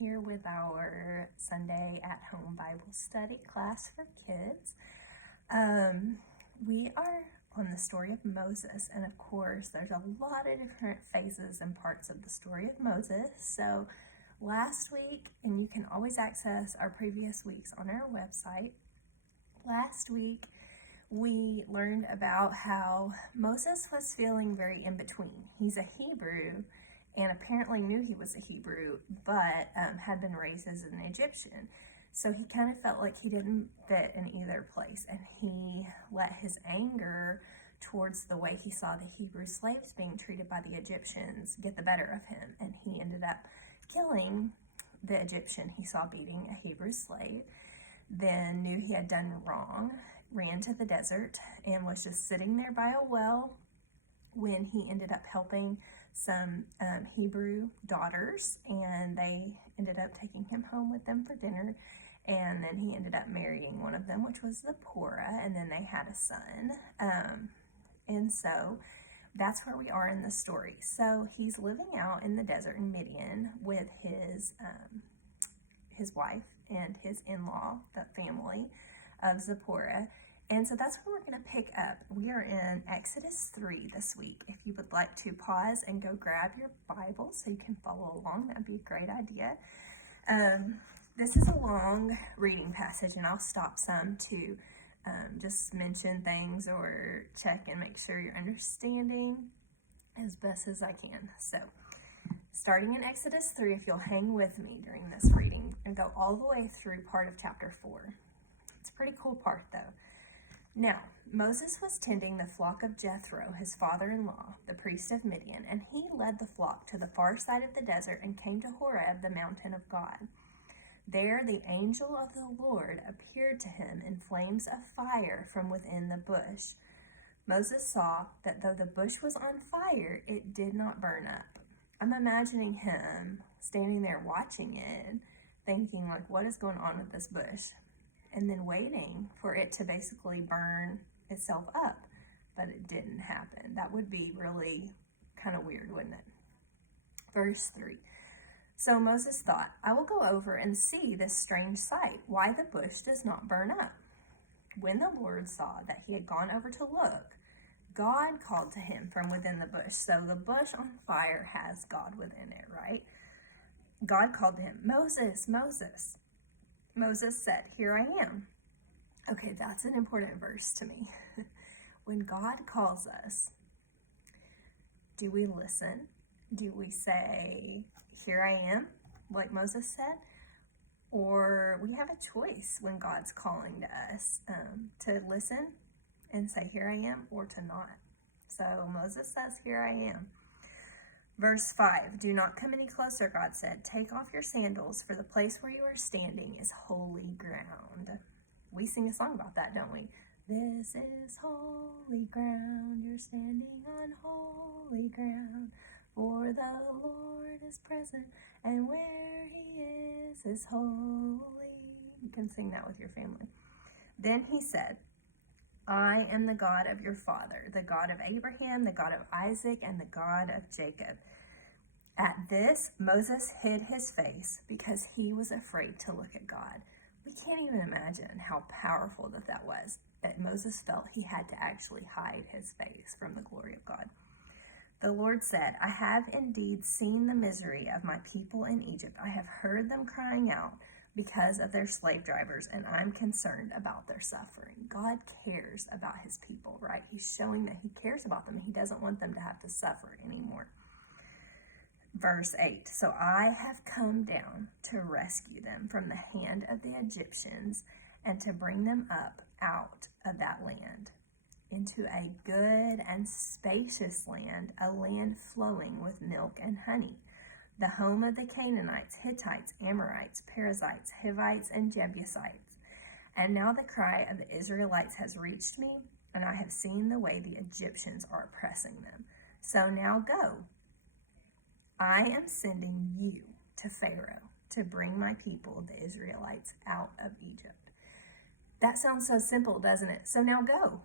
here with our Sunday at home Bible study class for kids. We are on the story of Moses, and of course there's a lot of different phases and parts of the story of Moses. So last week, and you can always access our previous weeks on our website, last week we learned about how Moses was feeling very in between. He's a Hebrew and apparently knew he was a Hebrew, but had been raised as an Egyptian. So he kind of felt like he didn't fit in either place, and he let his anger towards the way he saw the Hebrew slaves being treated by the Egyptians get the better of him, and he ended up killing the Egyptian he saw beating a Hebrew slave. Then knew he had done wrong, ran to the desert, and was just sitting there by a well when he ended up helping some Hebrew daughters, and they ended up taking him home with them for dinner. And then he ended up marrying one of them, which was Zipporah, and then they had a son. And so that's where we are in the story. So he's living out in the desert in Midian with his wife and his in-law, the family of Zipporah. And so that's where we're going to pick up. We are in Exodus 3 this week. If you would like to pause and go grab your Bible so you can follow along, that would be a great idea. This is a long reading passage, and I'll stop some to just mention things or check and make sure you're understanding as best as I can. So, starting in Exodus 3, if you'll hang with me during this reading and go all the way through part of chapter 4. It's a pretty cool part, though. Now, Moses was tending the flock of Jethro, his father-in-law, the priest of Midian, and he led the flock to the far side of the desert and came to Horeb, the mountain of God. There the angel of the Lord appeared to him in flames of fire from within the bush. Moses saw that though the bush was on fire, it did not burn up. I'm imagining him standing there watching it, thinking, like, what is going on with this bush? And then waiting for it to basically burn itself up, but it didn't happen. That would be really kind of weird, wouldn't it? Verse 3. So Moses thought, I will go over and see this strange sight, why the bush does not burn up. When the Lord saw that he had gone over to look, God called to him from within the bush. So the bush on fire has God within it, right? God called to him, Moses, Moses. Moses said, here I am. Okay, that's an important verse to me. When God calls us, do we listen? Do we say, here I am, like Moses said? Or we have a choice when God's calling to us to listen and say, here I am, or to not. So Moses says, here I am. Verse 5, do not come any closer, God said. Take off your sandals, for the place where you are standing is holy ground. We sing a song about that, don't we? This is holy ground, you're standing on holy ground. For the Lord is present, and where he is holy. You can sing that with your family. Then he said, I am the God of your father, the God of Abraham, the God of Isaac, and the God of Jacob. At this, Moses hid his face because he was afraid to look at God. We can't even imagine how powerful that was, that Moses felt he had to actually hide his face from the glory of God. The Lord said, I have indeed seen the misery of my people in Egypt. I have heard them crying out because of their slave drivers, and I'm concerned about their suffering. God cares about his people, right? He's showing that he cares about them, and he doesn't want them to have to suffer anymore. Verse 8, so I have come down to rescue them from the hand of the Egyptians and to bring them up out of that land into a good and spacious land, a land flowing with milk and honey, the home of the Canaanites, Hittites, Amorites, Perizzites, Hivites, and Jebusites. And now the cry of the Israelites has reached me, and I have seen the way the Egyptians are oppressing them. So now go. I am sending you to Pharaoh to bring my people, the Israelites, out of Egypt. That sounds so simple, doesn't it? So now go.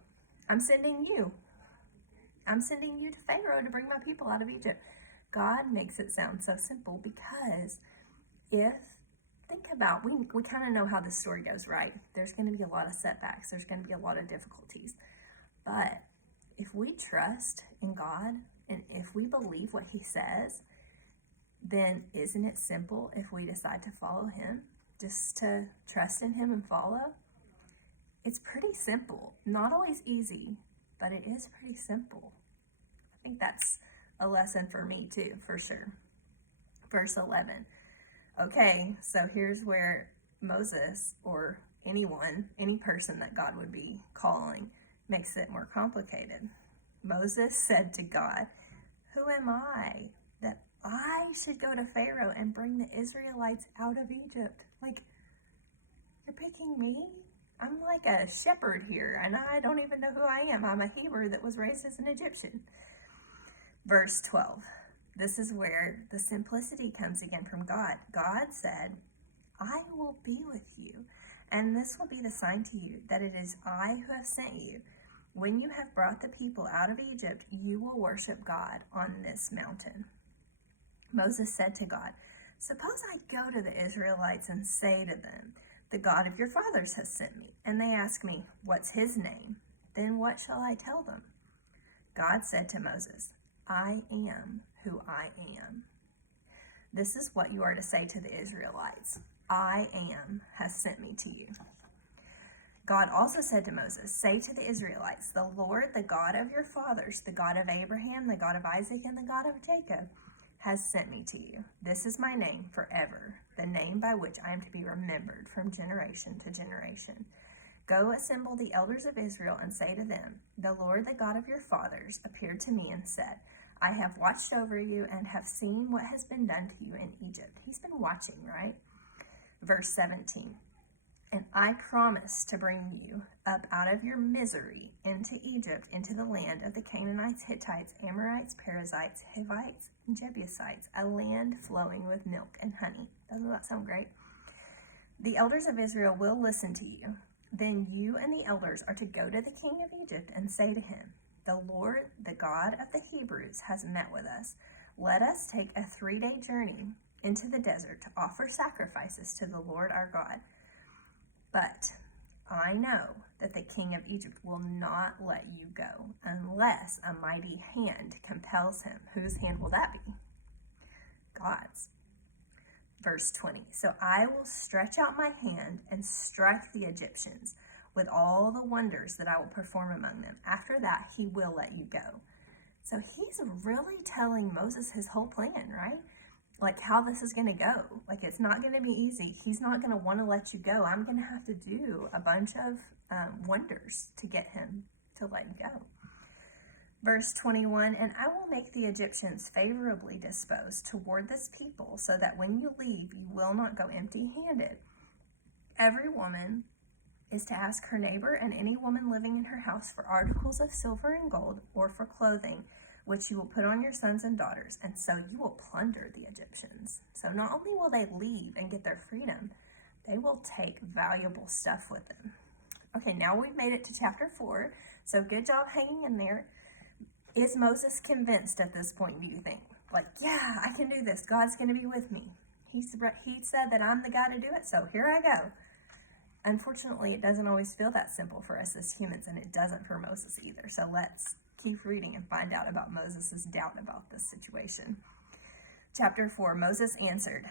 I'm sending you. I'm sending you to Pharaoh to bring my people out of Egypt. God makes it sound so simple because Think about, we kind of know how this story goes, right? There's going to be a lot of setbacks. There's going to be a lot of difficulties. But if we trust in God and if we believe what he says, then isn't it simple if we decide to follow him? Just to trust in him and follow? It's pretty simple. Not always easy, but it is pretty simple. I think that's a lesson for me too, for sure. Verse 11. Okay, so here's where Moses, or anyone, any person that God would be calling, makes it more complicated. Moses said to God, "Who am I that I should go to Pharaoh and bring the Israelites out of Egypt?" Like, you're picking me? I'm like a shepherd here, and I don't even know who I am. I'm a Hebrew that was raised as an Egyptian. Verse 12. This is where the simplicity comes again from God. God said, "I will be with you, and this will be the sign to you that it is I who have sent you. When you have brought the people out of Egypt, you will worship God on this mountain." Moses said to God, "Suppose I go to the Israelites and say to them, 'The God of your fathers has sent me,' and they ask me, 'What's his name?' Then what shall I tell them?" God said to Moses, "I am who I am." This is what you are to say to the Israelites. "I am has sent me to you." God also said to Moses, "Say to the Israelites, 'The Lord, the God of your fathers, the God of Abraham, the God of Isaac, and the God of Jacob, has sent me to you. This is my name forever, the name by which I am to be remembered from generation to generation. Go assemble the elders of Israel and say to them, 'The Lord, the God of your fathers, appeared to me and said, I have watched over you and have seen what has been done to you in Egypt.'" He's been watching, right? Verse 17. "And I promise to bring you up out of your misery into Egypt, into the land of the Canaanites, Hittites, Amorites, Perizzites, Hivites, and Jebusites, a land flowing with milk and honey." Doesn't that sound great? "The elders of Israel will listen to you. Then you and the elders are to go to the king of Egypt and say to him, 'The Lord, the God of the Hebrews, has met with us. Let us take a 3-day journey into the desert to offer sacrifices to the Lord our God. But I know that the king of Egypt will not let you go unless a mighty hand compels him.'" Whose hand will that be? God's. Verse 20. "So I will stretch out my hand and strike the Egyptians with all the wonders that I will perform among them. After that, he will let you go." So he's really telling Moses his whole plan, right? Like how this is going to go. Like, it's not going to be easy. He's not going to want to let you go. I'm going to have to do a bunch of wonders to get him to let you go. Verse 21, "And I will make the Egyptians favorably disposed toward this people, so that when you leave, you will not go empty-handed. Every woman is to ask her neighbor and any woman living in her house for articles of silver and gold, or for clothing, which you will put on your sons and daughters, and so you will plunder the Egyptians." So not only will they leave and get their freedom, they will take valuable stuff with them. Okay, now we've made it to chapter 4, so good job hanging in there. Is Moses convinced at this point, do you think? Like, yeah, I can do this. God's going to be with me. He said that I'm the guy to do it, so here I go. Unfortunately, it doesn't always feel that simple for us as humans, and it doesn't for Moses either. So let's keep reading and find out about Moses' doubt about this situation. Chapter 4, Moses answered,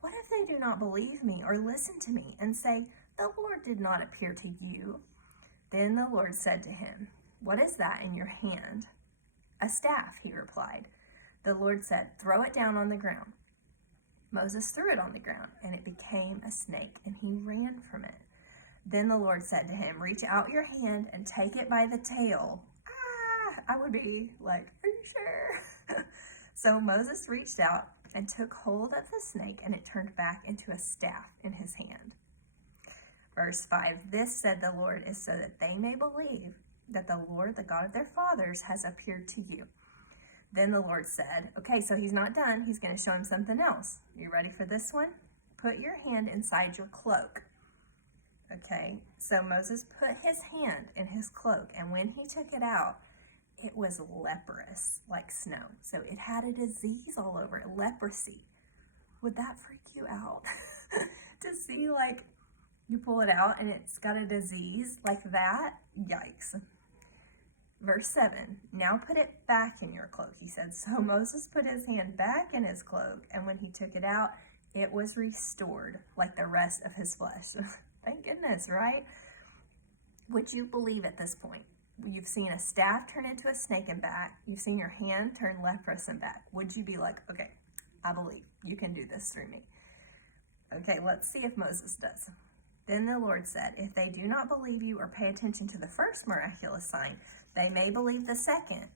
"What if they do not believe me or listen to me and say, 'The Lord did not appear to you'?" Then the Lord said to him, "What is that in your hand?" "A staff," he replied. The Lord said, "Throw it down on the ground." Moses threw it on the ground, and it became a snake, and he ran from it. Then the Lord said to him, "Reach out your hand and take it by the tail." I would be like, "Are you sure?" So Moses reached out and took hold of the snake, and it turned back into a staff in his hand. Verse 5, "This, said the Lord, is so that they may believe that the Lord, the God of their fathers, has appeared to you." Then the Lord said, okay, so he's not done. He's going to show him something else. You ready for this one? "Put your hand inside your cloak." Okay, so Moses put his hand in his cloak, and when he took it out, it was leprous, like snow. So it had a disease all over it, leprosy. Would that freak you out? To see, like, you pull it out and it's got a disease like that? Yikes. Verse 7, now put it back in your cloak, he said. So Moses put his hand back in his cloak, and when he took it out, it was restored like the rest of his flesh. Thank goodness, right? Would you believe at this point? You've seen a staff turn into a snake and back. You've seen your hand turn leprous and back. Would you be like, okay, I believe you can do this through me? Okay, let's see if Moses does. Then the Lord said, if they do not believe you or pay attention to the first miraculous sign, they may believe the second.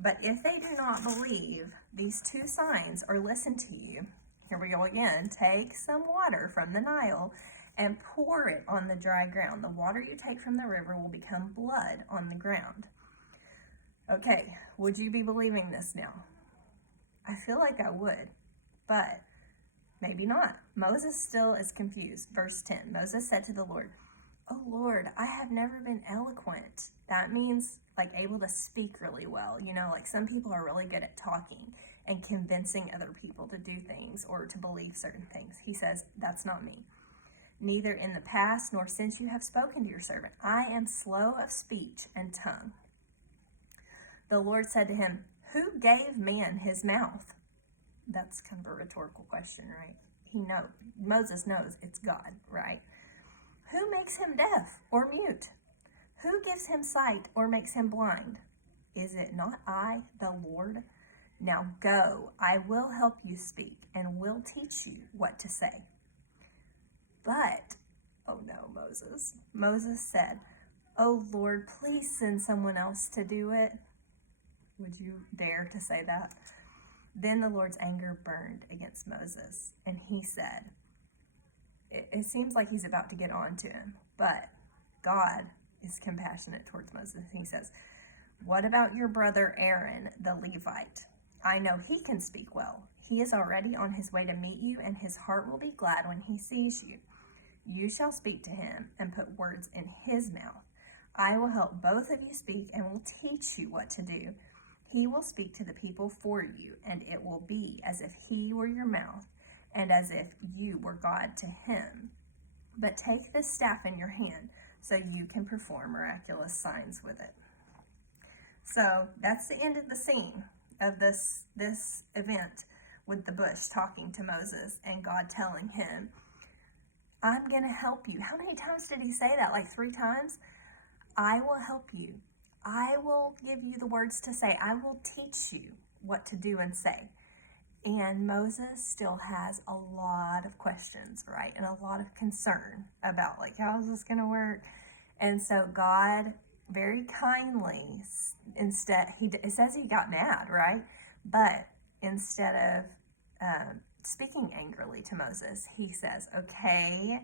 But if they do not believe these two signs or listen to you, here we go again, take some water from the Nile and pour it on the dry ground. The water you take from the river will become blood on the ground. Okay, would you be believing this now? I feel like I would, but maybe not. Moses still is confused. Verse 10, Moses said to the Lord, oh Lord, I have never been eloquent. That means like able to speak really well. You know, like some people are really good at talking and convincing other people to do things or to believe certain things. He says, that's not me. Neither in the past nor since you have spoken to your servant. I am slow of speech and tongue. The Lord said to him, who gave man his mouth? That's kind of a rhetorical question, right? Moses knows it's God, right? Who makes him deaf or mute? Who gives him sight or makes him blind? Is it not I, the Lord? Now go, I will help you speak and will teach you what to say. But, oh no, Moses. Moses said, oh Lord, please send someone else to do it. Would you dare to say that? Then the Lord's anger burned against Moses, and he said, it seems like he's about to get on to him, but God is compassionate towards Moses. He says, what about your brother Aaron, the Levite? I know he can speak well. He is already on his way to meet you, and his heart will be glad when he sees you. You shall speak to him and put words in his mouth. I will help both of you speak and will teach you what to do. He will speak to the people for you, and it will be as if he were your mouth, and as if you were God to him. But take this staff in your hand, so you can perform miraculous signs with it. So that's the end of the scene of this event with the bush talking to Moses and God telling him, I'm going to help you. How many times did he say that? Like 3 times? I will help you. I will give you the words to say. I will teach you what to do and say. And Moses still has a lot of questions, right? And a lot of concern about like, how is this going to work? And so God very kindly, it says he got mad, right? But instead of speaking angrily to Moses, he says, okay,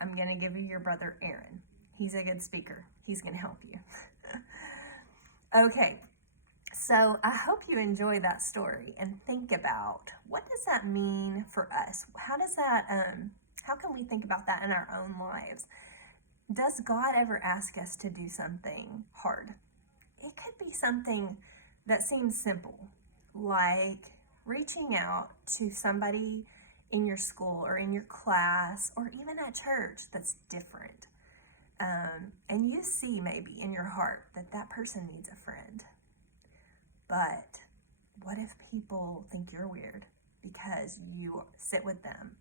I'm going to give you your brother Aaron. He's a good speaker. He's going to help you. Okay, so I hope you enjoy that story and think about what does that mean for us? How does that, how can we think about that in our own lives? Does God ever ask us to do something hard? It could be something that seems simple, like reaching out to somebody in your school or in your class or even at church that's different. And you see maybe in your heart that that person needs a friend. But what if people think you're weird because you sit with them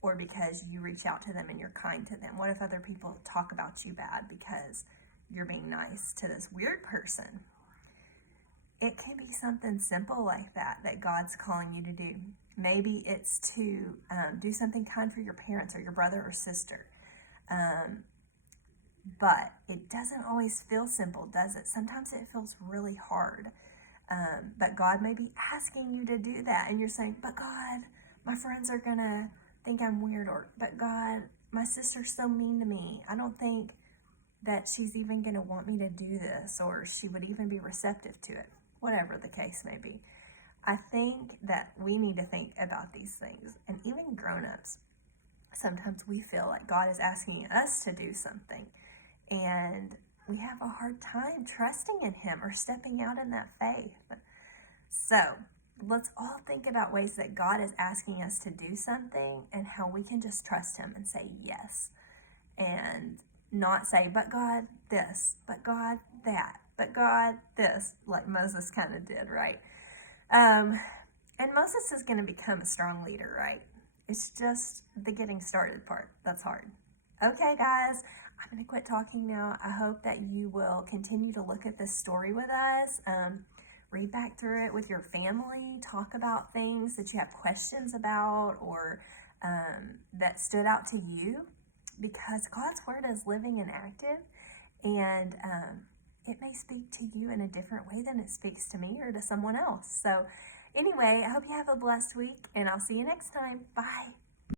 or because you reach out to them and you're kind to them? What if other people talk about you bad because you're being nice to this weird person? It could be something simple like that God's calling you to do. Maybe it's to do something kind for your parents or your brother or sister. But it doesn't always feel simple, does it? Sometimes it feels really hard. But God may be asking you to do that. And you're saying, but God, my friends are going to think I'm weird. Or, but God, my sister's so mean to me. I don't think that she's even going to want me to do this. Or she would even be receptive to it. Whatever the case may be. I think that we need to think about these things. And even grown-ups, sometimes we feel like God is asking us to do something. And we have a hard time trusting in him or stepping out in that faith. So let's all think about ways that God is asking us to do something and how we can just trust Him and say yes, and not say, but God this, but God that, but God this, like Moses kind of did, right? And Moses is going to become a strong leader, right? It's just the getting started part that's hard. Okay, guys, I'm going to quit talking now. I hope that you will continue to look at this story with us. Read back through it with your family. Talk about things that you have questions about or that stood out to you, because God's Word is living and active, and it may speak to you in a different way than it speaks to me or to someone else. So anyway, I hope you have a blessed week, and I'll see you next time. Bye.